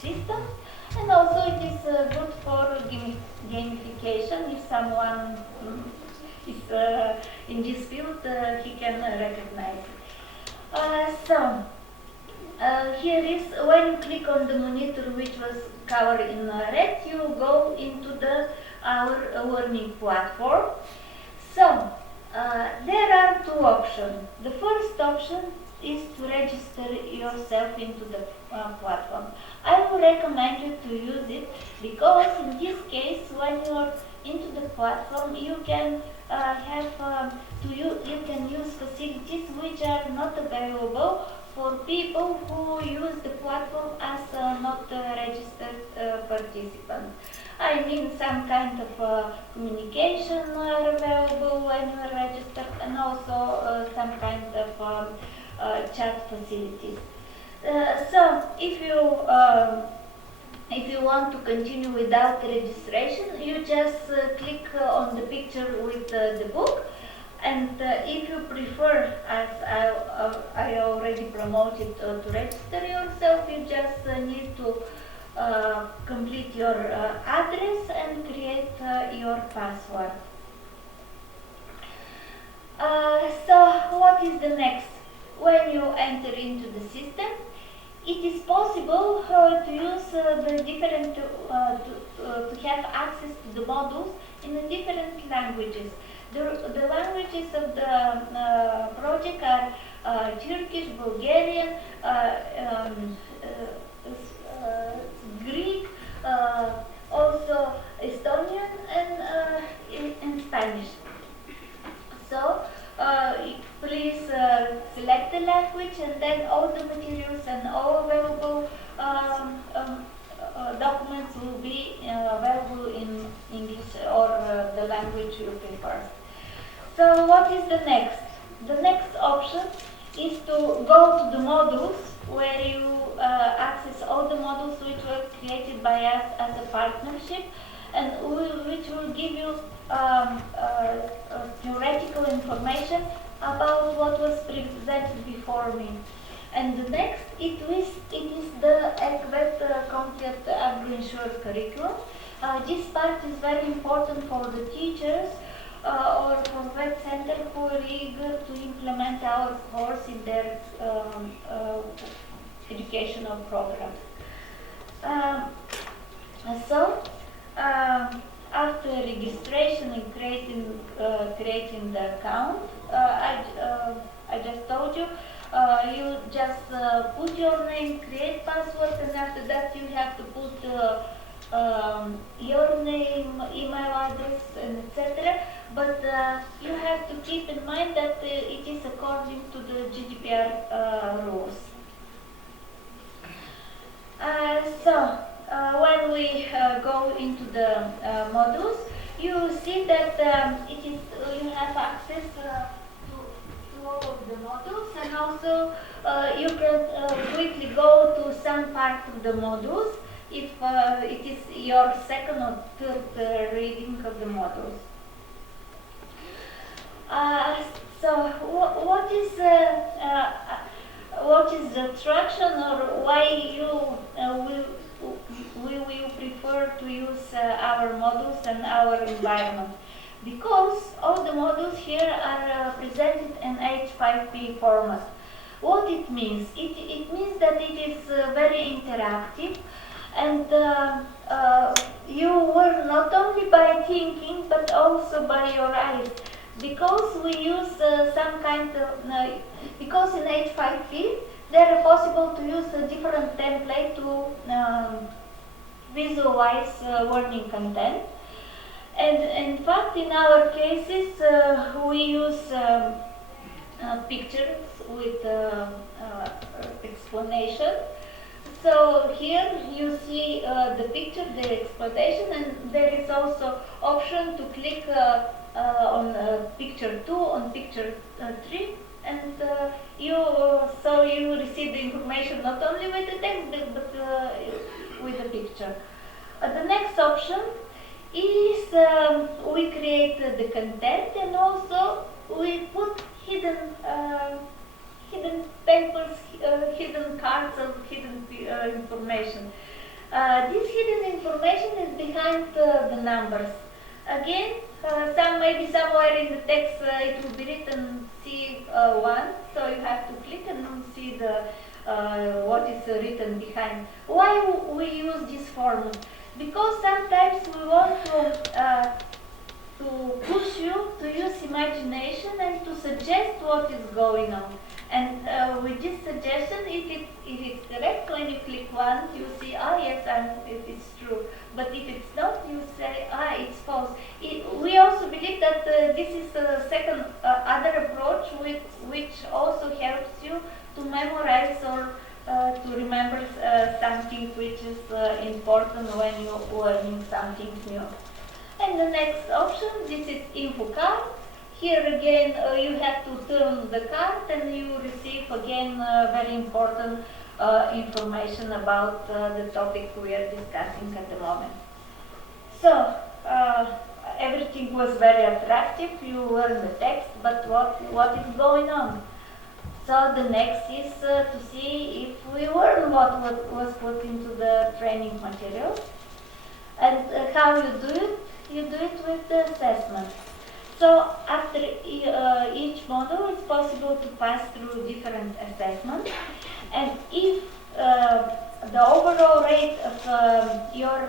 system, and also it is good for gamification. If someone is in this field, he can recognize it. Here is when you click on the monitor which was covered in red, you go into our learning platform. So there are two options. The first option is to register yourself into the platform. I would recommend you to use it because in this case, when you are into the platform, you can you can use facilities which are not available for people who use the platform as not registered participants. I mean, some kind of communication are available when you are registered, and also some kind of chat facilities. So, if you want to continue without registration, you just click on the picture with the book. And if you prefer, as I already promoted, to register yourself, you just need to complete your address and create your password. So what is the next? When you enter into the system, it is possible to use the different, to have access to the modules in the different languages. The languages of the project are Turkish, Bulgarian, Greek, also Estonian, and Spanish. So please select the language, and then all the materials and all available documents will be available in English or the language you prefer. So what is the next? The next option is to go to the modules, where you access all the modules which were created by us as a partnership, and which will give you theoretical information about what was presented before me. And the next, it is the ECVET complete Agroionsure curriculum. This part is very important for the teachers or for vet center who are eager to implement our course in their educational program. After registration and creating the account, I just told you, you just put your name, create password, and after that you have to put your name, email address, and etc. But you have to keep in mind that it is according to the GDPR rules. When we go into the modules, you see that you have access to all of the modules, and also you can quickly go to some part of the modules if it is your second or third reading of the modules. What is the attraction, or why we will prefer to use our modules and our environment? Because all the modules here are presented in H5P format. What it means? It means that it is very interactive, and you learn not only by thinking but also by your eyes. Because we use some kind of, because in H5P there are possible to use a different template to visualize learning content. And in fact, in our cases, we use pictures with explanation. So here you see the picture, the explanation, and there is also option to click on picture 2, on picture 3, and you receive the information not only with the text but with the picture. The next option is we create the content, and also we put hidden papers, hidden cards of hidden information. This hidden information is behind the numbers. Again, maybe somewhere in the text it will be written C1, so you have to click and see the what is written behind. Why we use this formula? Because sometimes we want to push you to use imagination and to suggest what is going on. And with this suggestion, if it's correct, when you click one, you see, yes, it's true. But if it's not, you say, it's false. We also believe that this is the second other approach which also helps you to memorize or to remember something which is important when you're learning something new. And the next option, this is info card. Here again, you have to turn the card and you receive again very important information about the topic we are discussing at the moment. So, everything was very attractive. You learn the text, but what is going on? So the next is to see if we learn what was put into the training materials. And how you do it? You do it with the assessment. So after each module, it's possible to pass through different assessments. And if the overall rate of your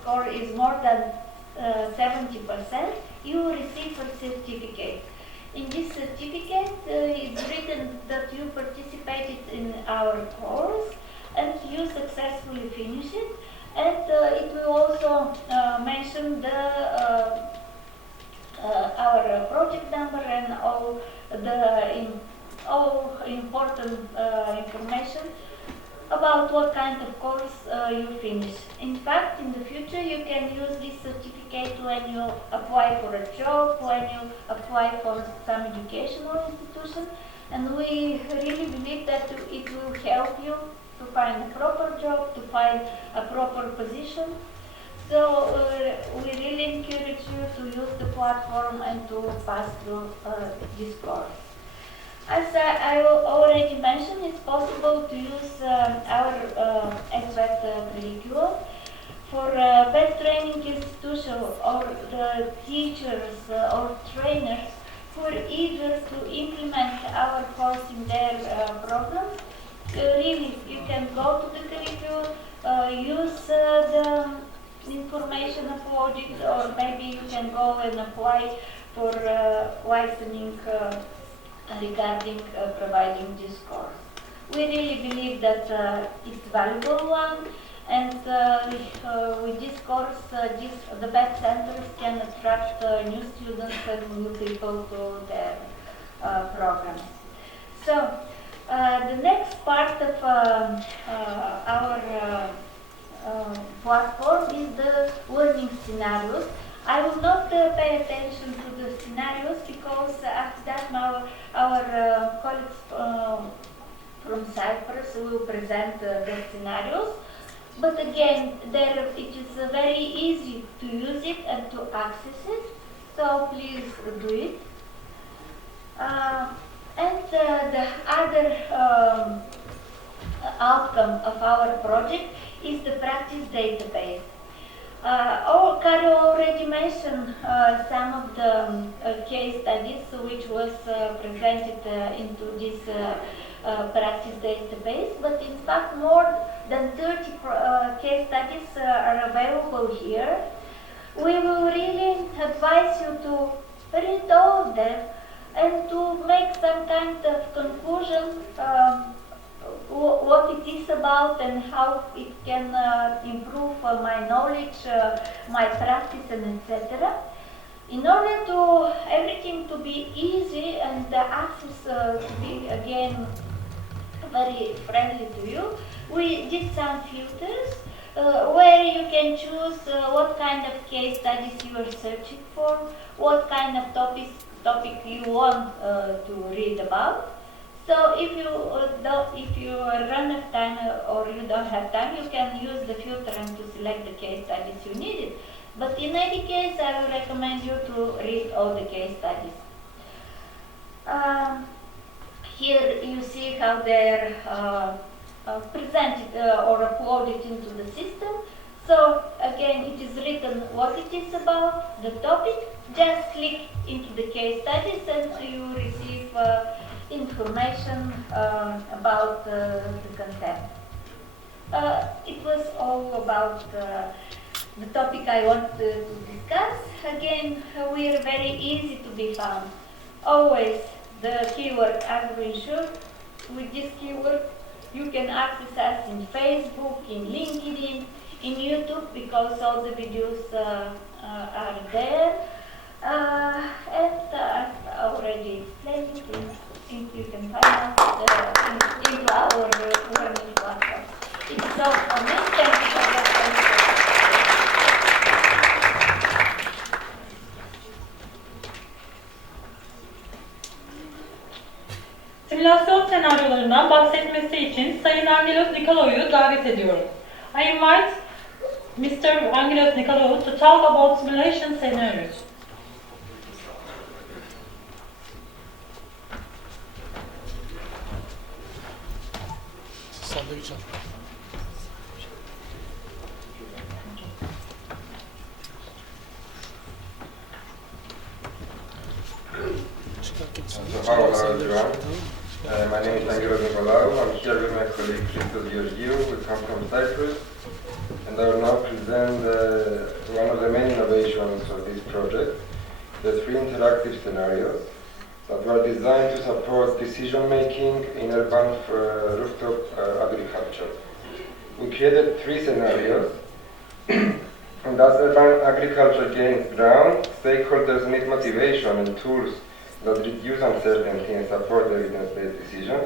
score is more than 70%, you will receive a certificate. In this certificate, it's written that you participated in our course and you successfully finished it. And it will also mention our project number and all important information about what kind of course you finish. In fact, in the future, you can use this certificate when you apply for a job, when you apply for some educational institution, and we really believe that it will help you to find a proper job, to find a proper position. So we really encourage you to use the platform and to pass through this course. As I already mentioned, it's possible to use our expert curriculum for best training institutions or the teachers or trainers who are eager to implement our course in their programs. Really, you can go to the curriculum, use the information of it, or maybe you can go and apply for licensing regarding providing this course. We really believe that it's a valuable one, and with this course, the best centers can attract new students and new people to their programs. So, the next part of our platform is the learning scenarios. I will not pay attention to the scenarios because after that our colleagues from Cyprus will present the scenarios. But again, it is very easy to use it and to access it. So please do it. And the other outcome of our project is the practice database. Kari already mentioned some of the case studies which was presented into this practice database, but in fact more than 30 case studies are available here. We will really advise you to read all of them and to make some kind of conclusion what it is about and how it can improve my knowledge, my practice, and etc. In order to everything to be easy and the access to be again very friendly to you, we did some filters where you can choose what kind of case studies you are searching for, what kind of topic you want to read about. So if you run out of time or you don't have time, you can use the filter and to select the case studies you needed. But in any case, I will recommend you to read all the case studies. Here you see how they're presented or uploaded into the system. So again, it is written what it is about, the topic. Just click into the case studies and you receive information about the content. It was all about the topic I want to discuss. Again, we are very easy to be found. Always the keyword Agroionsure. With this keyword, you can access us in Facebook, in LinkedIn, in YouTube, because all the videos are there. And I've already explained it. You can find us into our learning platform. It is all from me. Thank you for your attention. Simülasyon senaryolarından bahsetmesi için Sayın Angelos Nikolaou'yu davet ediyorum. I invite Mr. Angelos Nikolaou to talk about simulation scenarios. Sandviç al. So hello everyone. My name is Ankara Nikolaou. I'm here with my colleague Christos Georgiou. We come from Cyprus, and I will now present one of the main innovations of this project, the 3 interactive scenarios that were designed to support decision-making in urban rooftop agriculture. We created 3 scenarios, and as urban agriculture gains ground, stakeholders need motivation and tools that reduce uncertainty and support evidence-based decisions.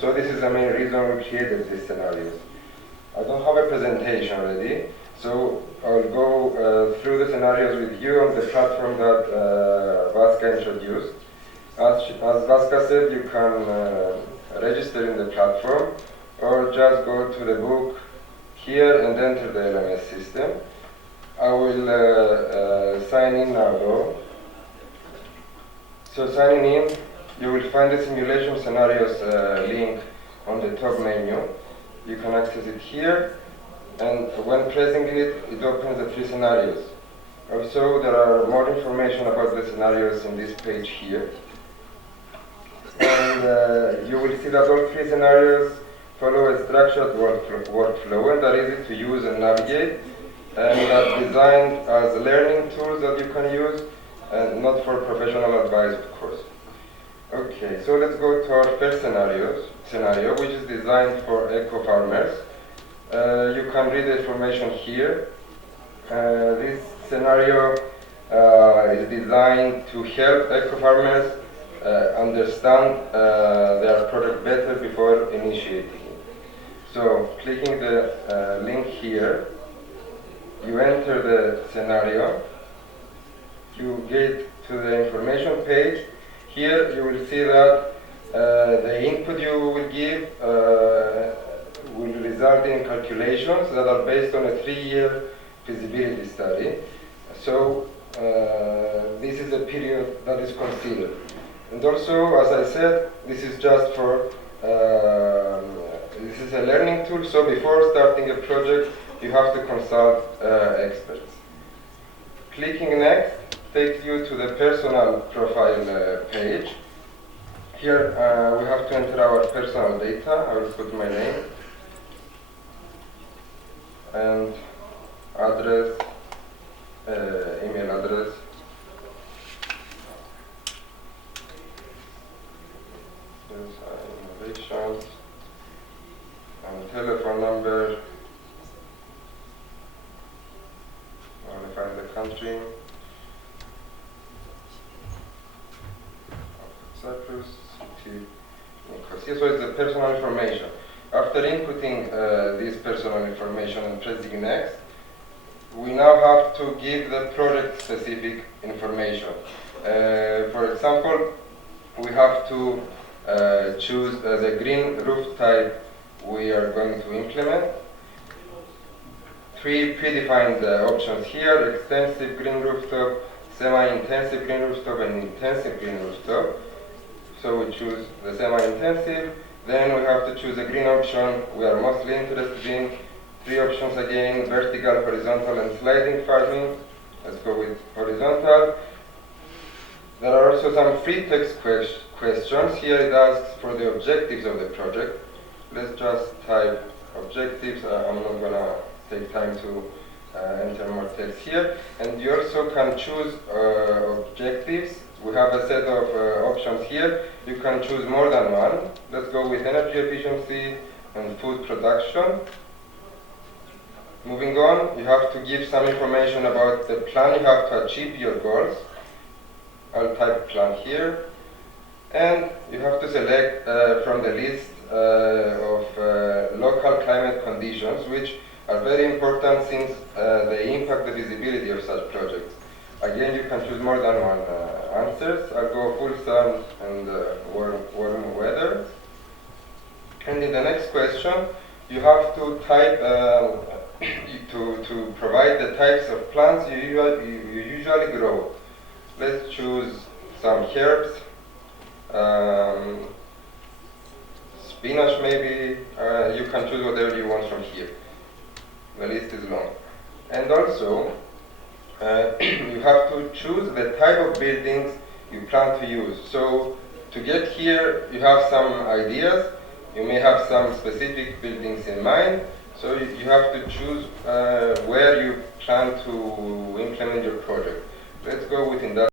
So this is the main reason we created these scenarios. I don't have a presentation ready, so I'll go through the scenarios with you on the platform that Vasca introduced. As Vasca said, you can register in the platform or just go to the book here and enter the LMS system. I will sign in now though. So signing in, you will find the simulation scenarios link on the top menu. You can access it here, and when pressing it, it opens the 3 scenarios. Also, there are more information about the scenarios in this page here. And you will see that all 3 scenarios follow a structured workflow and are easy to use and navigate, and are designed as learning tools that you can use, and not for professional advice, of course. Okay, so let's go to our first scenario, which is designed for eco-farmers. You can read the information here. This scenario is designed to help eco-farmers understand their product better before initiating it. So, clicking the link here, you enter the scenario. You get to the information page. Here you will see that the input you will give will result in calculations that are based on a 3-year feasibility study. So this is the period that is considered. And also, as I said, this is just for, this is a learning tool, so before starting a project, you have to consult experts. Clicking next takes you to the personal profile page. Here we have to enter our personal data. I will put my name and address, email address, innovations, and telephone number. I will find the country. Cyprus, city, Nicosia. So it's the personal information. After inputting this personal information and pressing next, we now have to give the project-specific information. For example, we have to choose the green roof type we are going to implement. 3 predefined options here: extensive green rooftop, semi-intensive green rooftop, and intensive green rooftop. So we choose the semi-intensive, Then we have to choose a green option we are mostly interested in. 3 options again, vertical, horizontal, and sliding farming. Let's go with horizontal. There are also some free text questions. Here it asks for the objectives of the project. Let's just type objectives. I'm not going to take time to enter more text here. And you also can choose objectives. We have a set of options here. You can choose more than one. Let's go with energy efficiency and food production. Moving on, you have to give some information about the plan you have to achieve your goals. I'll type plan here. And you have to select from the list of local climate conditions, which are very important since they impact the visibility of such projects. Again, you can choose more than one answers. I'll go full sun and warm weather. And in the next question, you have to type to provide the types of plants you usually grow. Let's choose some herbs, spinach maybe. You can choose whatever you want from here. The list is long. And also, you have to choose the type of buildings you plan to use. So to get here, you have some ideas. You may have some specific buildings in mind. So you have to choose where you plan to implement your project. Let's go with industrial.